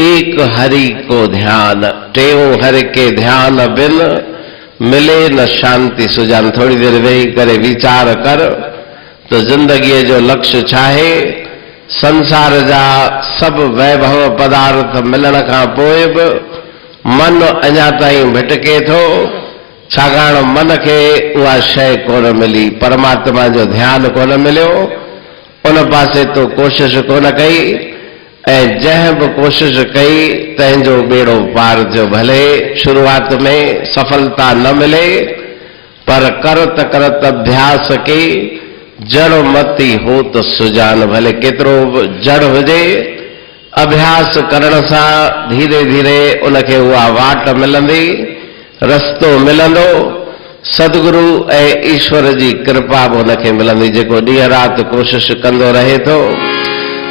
एक हरि को ध्यान। टेऊं हरि के ध्यान बिन मिले न शांति सुजान। थोड़ी देर वेही करे विचार कर तो जिंदगी जो लक्ष्य छाहे। संसार जा सब वैभव पदार्थ मिलण खां पोइ बि मन अञा ताईं भिटके थो, छाकाणि मन के उहा शइ कोन मिली। परमात्मा जो ध्यान कोन मिलियो, उन पासे तो कोशिश कोन कई ऐं जंहिं बि कोशिश कई तंहिंजो बेड़ो पार थियो। भले शुरुआत में सफलता न मिले पर करत करत अभ्यास के जड़ मती हो तो सुजान। भले केतिरो बि जड़ हुजे, अभ्यास करण सां धीरे धीरे उनखे उहा वाट मिलंदी, रस्तो मिलंदो। सदगुरु ऐं ईश्वर जी कृपा बि उनखे मिलंदी जेको ॾींहं राति कोशिश कंदो रहे थो।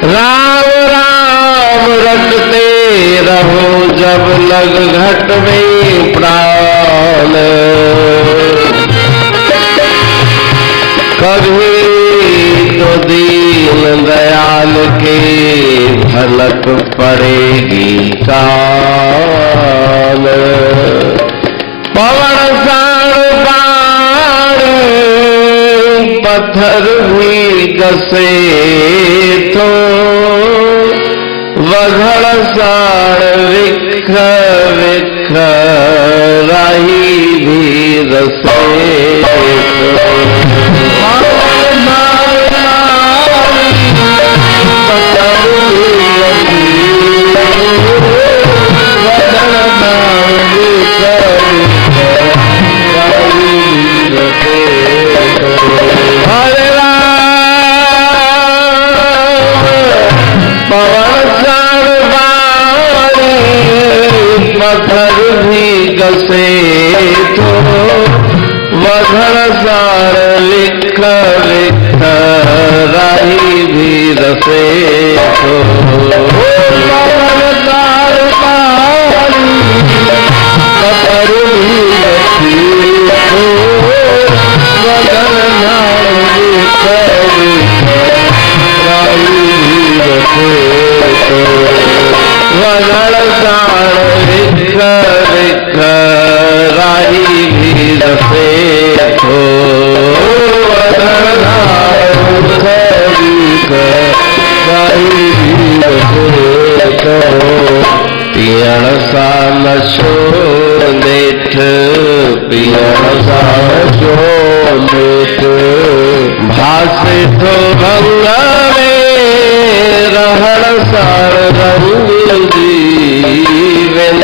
राम राम रटते रहो जब लग घट में प्राण, कभी तो दीन दयाल के भलक पड़ेगी काल। पवन साण बाण पत्थर भी गसे तो, वघड़ साण विख विख राही भी रसे गसे तो, वघड़ सार लिख लिख राही भी रसे तो। वघड़ सार पत्थर भी गसी तो, वघड़ सार लिख लिख राही भी रसे तो। वघड़ सार लिख लिख राही भी रसे तो, वघड़ सार लिख राही भी रसे तो। पियण सा नशो नेठ, पियण सा नशो नेठ, भासे तो भंग में रहण सार रंग जीवन।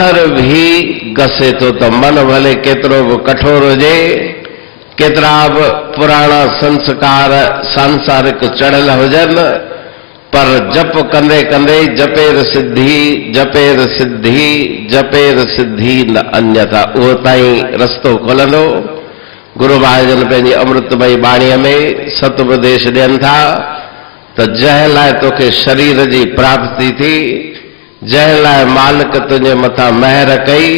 पत्थर भी घसे तो मन भले केतिरो बि कठोर हुजे, केतिरा बि पुराणा संस्कार सांसारिक चढ़ियल हुजनि, पर जप कंदे कंदे जपेर सिद्धि जपेर सिद्धि जपेर सिद्धि न अन्यथा, उहो ताईं रस्तो खोलंदो। गुरु महाजन पंहिंजी अमृतमयी बाणीअ में सतुपदेश ॾियनि था त जंहिं लाइ तोखे शरीर जी प्राप्ति थी, जंहिं लाइ मालिक तुंहिंजे मथां महर कई,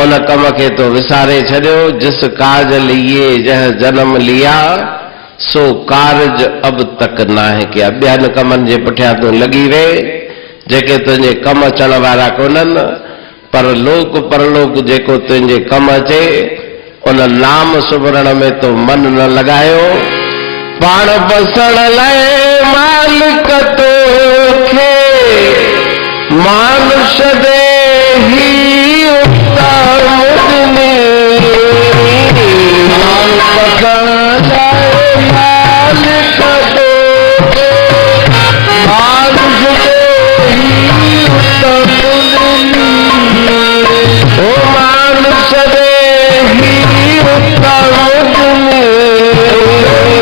उन कम खे तो विसारे छॾियो। जिस काज लिए जह जन्म लिया, सो कारज अब तक नाहे किया। ॿियनि कमनि जे पुठियां तूं लॻी वे जेके तुंहिंजे कम अचण वारा कोन्हनि, पर लोक परलोक जेको तुंहिंजे कम अचे, उन नाम सुमरण में तो मन न लॻायो। पाण बसण लाइ मालिक तोखे मानुष दे ही उत्तम मुदनी, बसण लाइ मालिक तोखे मानुष दे ही उत्तम मुदनी, ओ मानुष दे ही उत्तम मुदनी,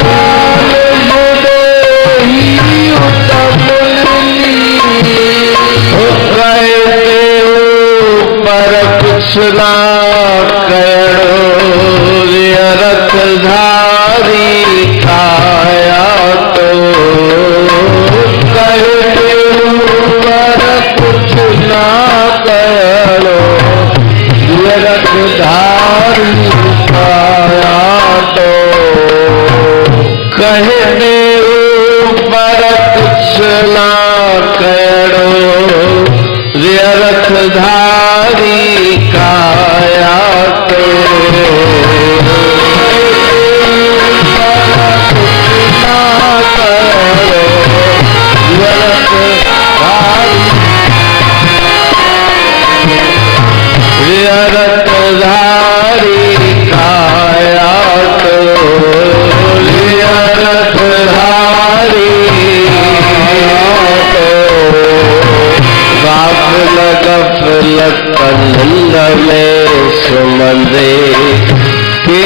मानुष दे ही उत्तम मुदनी, ओ कहते पर कुछ ना करो, व्यर्थ धारी खाया तो, कहते पर कुछ ना करो, व्यर्थ धारी खाया तो, कहते पर कुछ ना करो, व्यर्थ धारी काया तो, व्यर्थ धारी काया तो, व्यर्थ धारी गफलत निंद में सुमंदे की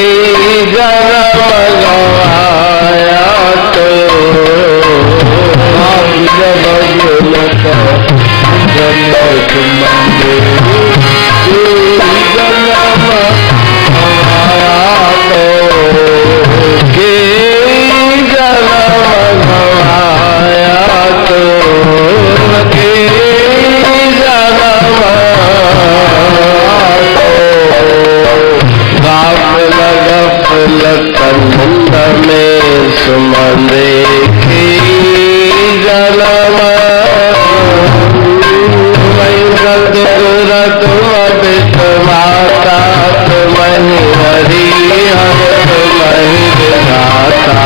जन्म गवाया तो, गफलत जन्म सुमंदे की जन्म गवाया तो, की जन्म गवाया तो, गफलत में सुमंदे की जन्म सतगुर तुम बित माता, तुम्हें हरि हर तुम्हें विधाता,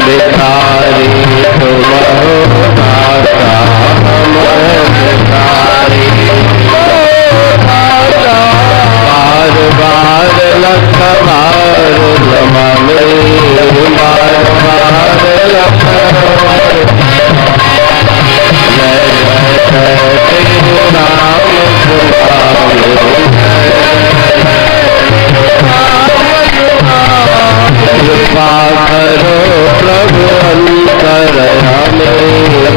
भिखारी तुम हो दाता, हम भिखारी दाता, बार बार लख बार जमाने, बार बार लख जय जय तेरे नाम पुकारे, कृपा करो प्रभु अंतरयामी,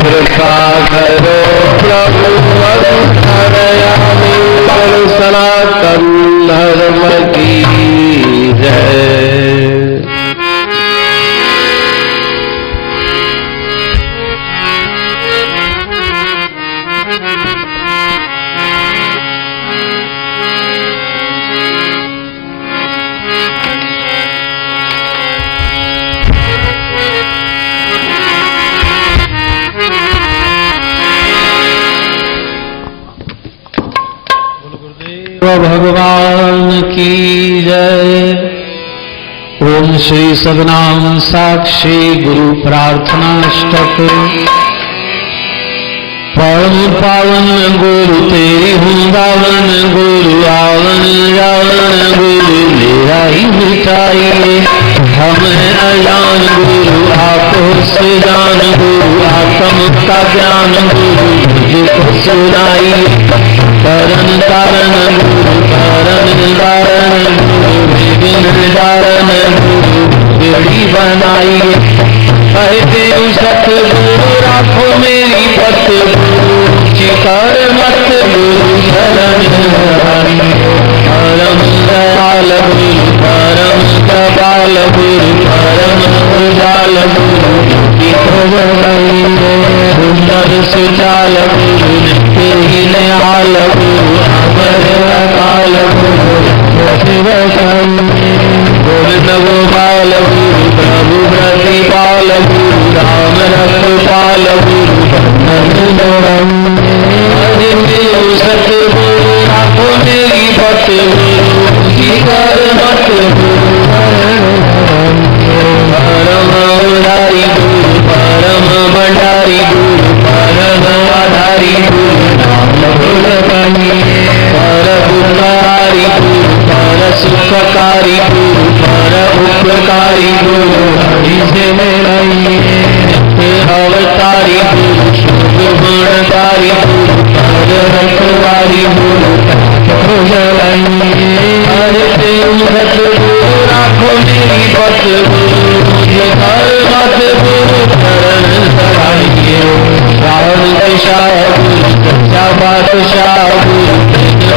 कृपा करो प्रभु अंतरयामी, सनातन धर्म की जय। भगवान की जय। ओम श्री सदनाम साक्षी गुरु प्रार्थना अष्टक। परम पावन गुरु तेरी वृंदावन गुरु आवन जावन गुरु मेरा ही मिटाइए हम अजान गुरु आपको से जान गुरु आत्म का ज्ञान गुरु मुझको सुनाइए करन तारण गुरु करन दारण गुरु विघ्न दारण गुरु बेड़ी बनाइए कहते सतगुरु राखो मेरी पत चिकर मत गुरु शरण परम दयाल गुरु परम कपाल गुरु परम उजाल गुरु सुंदर सुचाल गुरु नित्य ही नयाल गुरु अमर अकाल गुरु शिव गोविंद गोपाल गुरु प्रभु प्रतिपाल गुरु राम रखपाल गुरु सतगुरु राखो मेरी पत कर मत परम उदारी गुरु परम भंडारी गुरु परम आधारी गुरु नाम पर गुणकारी गुरु पर सुखकारी गुरु पर उपकारी गुरु हरि से अवतारी गुरु शुभ गुणकारी गुरु पर रखवारी गुरु सतगुरु राखो मेरी पत हर मत गुरु करण सराइए रावण दिशाह गुरु सच्चा बादशाह गुरु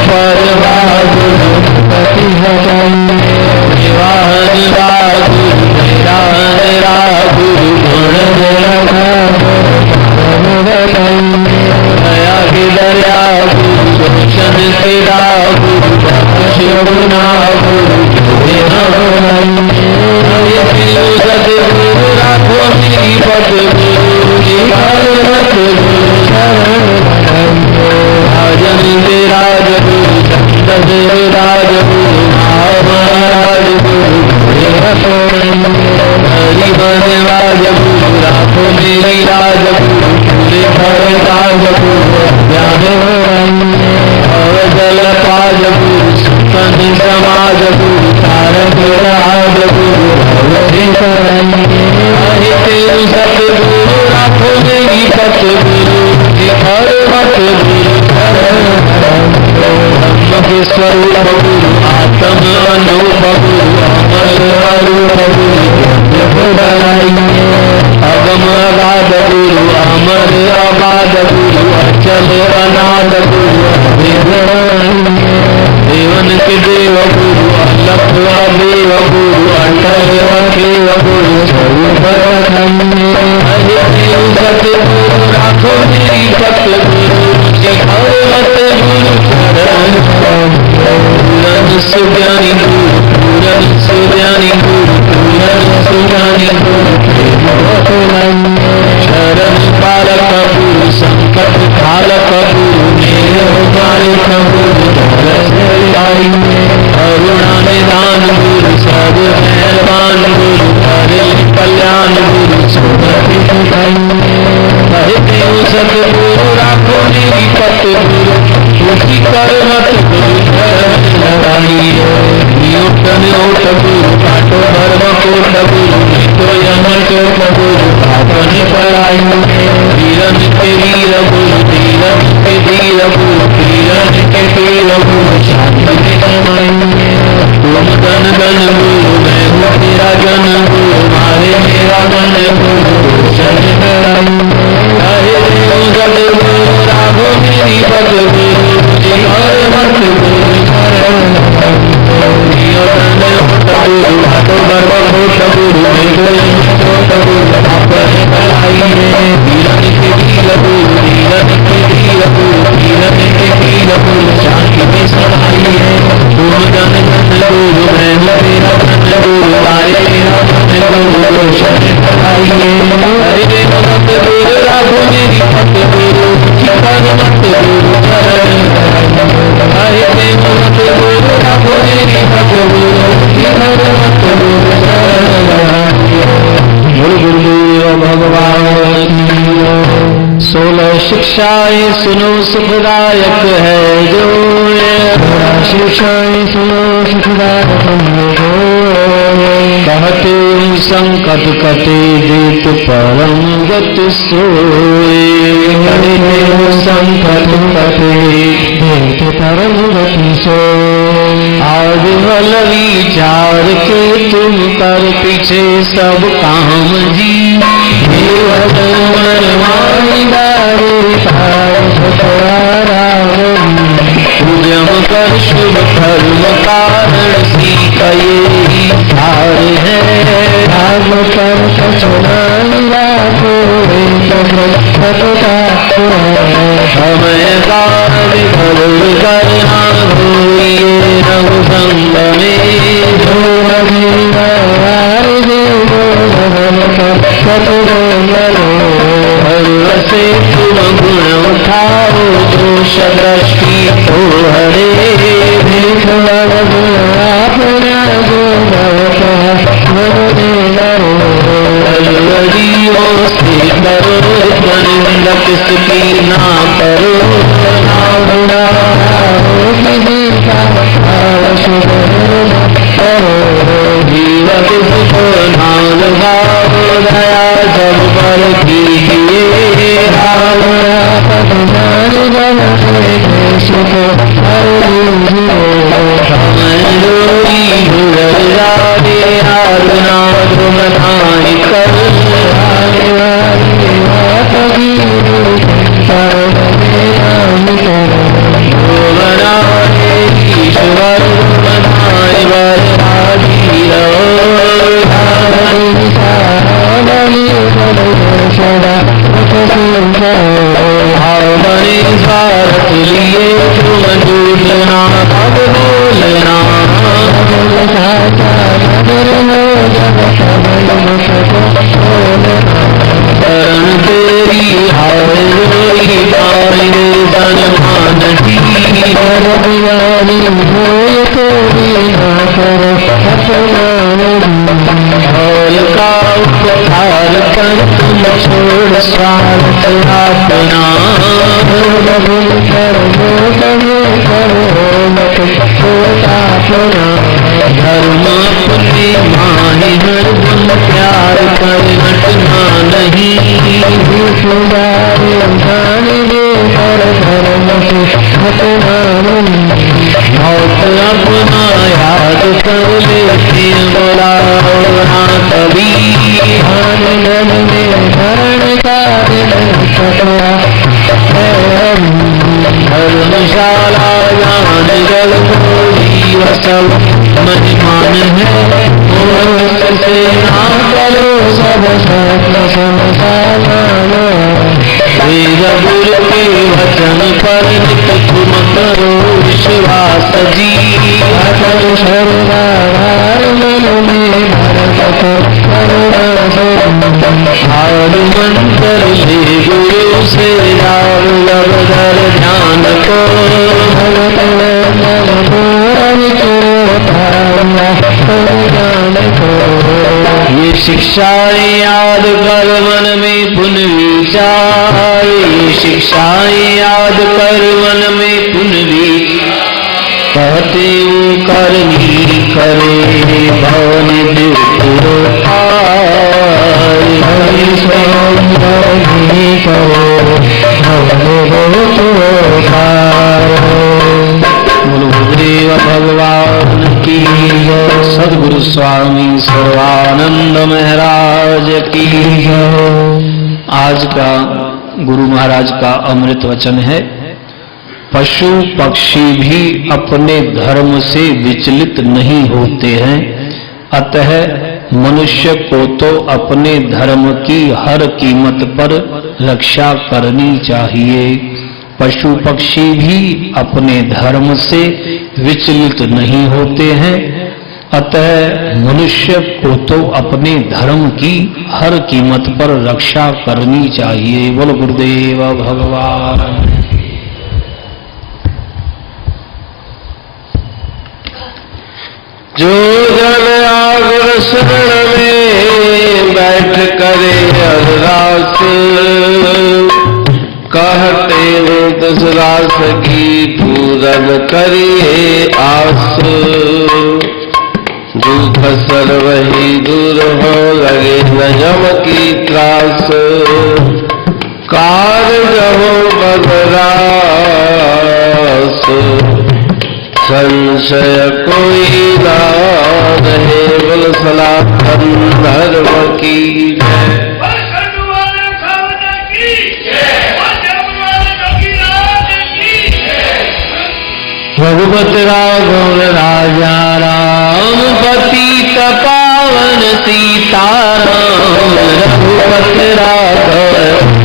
परवाह गुरु पति विवाह गुरु मेरा गुरु दया की दरिया गुरु रोशन तेरा गुरु शिवना गुरु सतगुरु राखो मेरी पत राजन राज गुरु चंद राज गुरु महाराज गुरु हरिवन राज गुरु राखो मेरी राज गुरु पूरे घर राज गुरु ज्ञान अवजल पाज गुरु सुतन समाज गुरु तारक राज गुरु सतगुरु राखो मेरी पत हर मत गुरु स्वरूप गुरु आत्म अनूप गुरु अमर अरूप गुरु अगम अगाध गुरु अमर अगाध गुरु अचल अनाद गुरु देवन के देव गुरु अलख अदेव गुरु अटल अकेव गुरु स्वरूप सतगुरु राखो मेरी पत हर मत पूरन सुज्ञानी गुरु पूरन सुज्ञानी गुरु पूरन सुज्ञानी गुरु शरण पालक गुरु संकट पालक गुरु मेरे मालिक गुरु करुणा निदान गुरु सब मेहरबान गुरु हरे कल्याण गुरु सतगुरु राखो मेरी पत उसी कर मत ओट गुरु काटो धर्म कोट गुरु तो यमन चोट गुरु पापन पराई वीरन के वीर गुरु धीरन के धीर गुरु धीरन के धीर गुरु शांति तुम गण गण गुरु मैं हूँ तेरा जन गुरु मारे मेरा मन गुरु सतगुरु राघो मेरी पद गुरु शिक्षाएं सुनो सुखदायक है जो, शिक्षाएं सुनो सुखदायक है जो, कहते संकट कटे देत परम गति सोए, कहते संकट कटे देत परम गति सोए। आज बल विचार के तुम कर पीछे सब काम जी, उद्यम कर शुभ धर्म कारण सीता ये सार है, राम पर हमें गान करना धोइए रघु संग में, से तुम गुण उठाओ दोष दृष्टि को हरे, से करो निंदा किसकी ना करो, जीवन को ना लगाओ दया जब पर कीजिए, छोड़ स्वार्थ अपना, धर्म अपने माने हर गुण प्यार कर हटना नहीं, मौत अपना याद कर लेते बोला ना कभी, धर्मशाला ज्ञान जल जीव सब महिमान है, से ना करो सब वेद गुरु के वचन पर नित तुम करो विश्वास जी, हार मंत्र ले गुरु से जाओ लबधर ध्यान को, ये शिक्षाएं याद कर मन में पुनः विचार, ये शिक्षाएं याद कर मन में पुनः विचार, कहते वो करनी करे भवन गुरुदेव भगवान की जय, सद्गुरु स्वामी सर्वानंद महाराज की जय। आज का गुरु महाराज का अमृत वचन है, पशु पक्षी भी अपने धर्म से विचलित नहीं होते हैं, अतः मनुष्य को तो अपने धर्म की हर कीमत पर रक्षा करनी चाहिए। पशु पक्षी भी अपने धर्म से विचलित नहीं होते हैं, अतः मनुष्य को तो अपने धर्म की हर कीमत पर रक्षा करनी चाहिए। बोलो गुरुदेव भगवान। जो जन आगर शरण में बैठ करे अरदास, कहते हो दसरा सखी पूरन करिए आस, दुख सर्वहि दूर हो लगे न यम की त्रास, कार्य हो बदरास, संशय कोई ना रहे, बल सनातन धर्म की जय। भगवत राघव राजा राम, पतित पावन सीताराम, रघुपत राघव